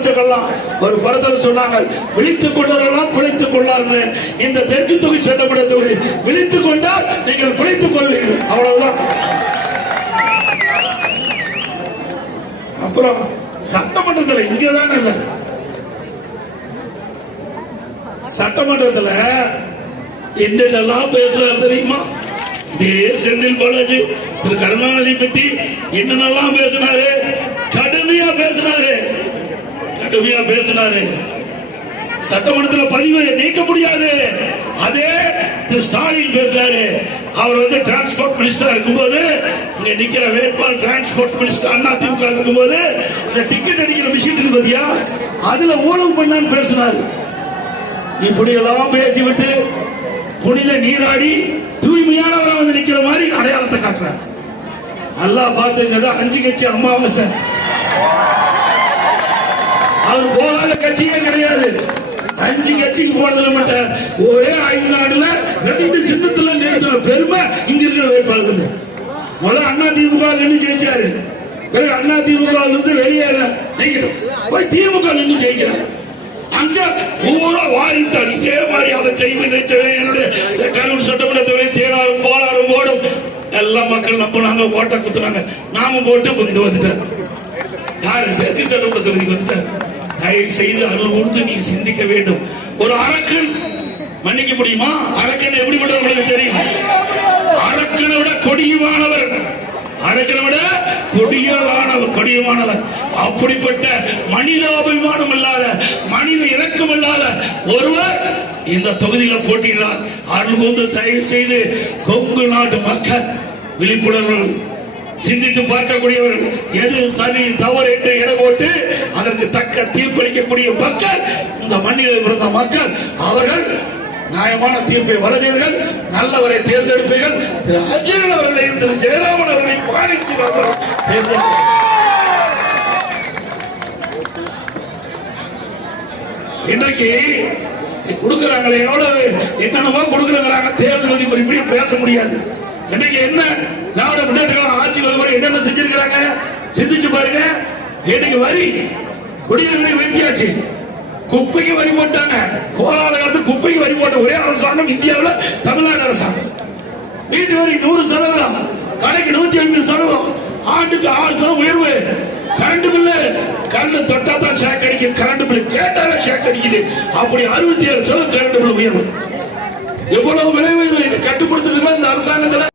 அமைச்சர்கள்லாம் ஒரு படத்துல சொன்னாங்க, விழித்துக் கொண்டவர்களாம் பிழைத்துக் கொள்ளார்கள். இந்த தெற்கு தொகுதி சட்டமன்ற தொகுதி விழித்துக் கொண்டால் நீங்கள் பிழைத்துக் கொள்வீர்கள், அவ்வளவுதான். அப்புறம் சட்டமன்றத்தில் இங்கதான் இல்ல, சட்டமன்றத்தில் என்னென்னலாம் பேசுறாரு தெரியுமா? இதே செந்தில் பாலாஜி திரு கருணாநிதி பத்தி என்னென்னலாம் பேசினாரு, கடுமையா பேசினாரு. சட்டமன்றத்தில் பதிவு நீக்க முடியாது. அதே திரு ஸ்டாலின் பேசுறாரு. அவர் டிரான்ஸ்போர்ட் மினிஸ்டர் இருக்கும்போது, இங்க நிக்கிற வேட்பாளர் டிரான்ஸ்போர்ட் மினிஸ்டர் அண்ணா திமுக இருக்கும்போது, இந்த டிக்கெட் அடிக்கிற மிஷின் இருக்கு பாத்தியா, அதுல ஊழல் பண்ணான்னு பேசினாரு. இப்படி எல்லாம் பேசிவிட்டு புனித நீராடி தூய்மையானவரை நிக்கிற மாதிரி அடையாளத்தை காட்டுறார். நல்லா பாத்துங்க, 5 கட்சி அமாவாசை. அவர் போகாத கட்சியே கிடையாது. 5 கட்சிக்கு போனதுல மட்டும் ஒரே 5 நாடுல 2 சின்னத்துல நிறுத்தின பெருமை இங்க இருக்கிற வேட்பாளர்கள். முதல்ல அண்ணா திமுக நின்று ஜெயிச்சாரு, பிறகு அண்ணா திமுக இருந்து வெளியேற போய் திமுக நின்று ஜெயிக்கிறார். அங்க பூரா வாரிட்டார். இதே மாதிரி அதை செய்யும் இதை செய்வேன், என்னுடைய கரூர் சட்டமன்றத்தை தேனாரும் பாலாரும் ஓடும் எல்லா மக்கள் நம்பினாங்க, ஓட்ட குத்துனாங்க. நாம போட்டு கொண்டு வந்துட்டார். யாரு? தெற்கு சட்டமன்ற தொகுதிக்கு வந்துட்டார். தயவு செய்து அருள் கூர்ந்து நீ சிந்திக்க வேண்டும். ஒரு அரக்கன் மன்னிக்க முடியுமா? அரக்கன் எப்படிப்பட்ட உங்களுக்கு தெரியும்? அரக்கனை விட கொடியமானவர், அரக்கனை விட கொடியமானவர். அப்படிப்பட்ட மனிதாபிமானம் இல்லாத, மனித இரக்கம் இல்லாத ஒருவர் இந்த தொகுதியில போட்டியிடார். அருள் கூர்ந்து தயவு செய்து கொங்கு நாட்டு மக்கள் விழிப்புணர்வு சிந்தித்து பார்க்கக்கூடியவர்கள், எது சரி தவறு என்று எடை போட்டு அதற்கு தக்க தீர்ப்பளிக்கக்கூடிய மக்கள், இந்த மண்ணில் பிறந்த மக்கள், அவர்கள் நியாயமான தீர்ப்பை வழங்குவீர்கள், நல்லவரை தேர்ந்தெடுப்பீர்கள். திரு அஜயன் அவர்களையும் திரு ஜெயராமன் அவர்களையும் பாணிசி தேர்ந்தெடுப்பீர்கள். இன்றைக்கு கொடுக்கிறாங்களே, எவ்வளவு என்னென்னவோ கொடுக்கிறாங்க. தேர்தல் இப்படி பேச முடியாது. இன்னைக்கு என்ன திராவிட முன்னேற்ற கழகம் ஆட்சி வரும்போது என்னென்ன செஞ்சிருக்கிறாங்க சிந்திச்சு பாருங்க. இன்னைக்கு வரி குடிநீர் வெட்டியாச்சு, குப்பைக்கு வரி போட்டாங்க. கோலாத காலத்து குப்பைக்கு வரி போட்ட ஒரே அரசாங்கம் இந்தியாவில் தமிழ்நாடு அரசாங்கம். வீட்டு வரி 100%, கடைக்கு 150%, ஆண்டுக்கு 6% உயர்வு. கரண்ட் பில்லு, கரண்ட் தொட்டா தான் ஷாக் அடிக்குது, கரண்ட் பில்லு கேட்டாலே ஷாக் அடிக்குது. அப்படி 67% கரண்ட் பில்லு உயர்வு. எவ்வளவு விலை உயர்வு இதை கட்டுப்படுத்துறதுல இந்த அரசாங்கத்துல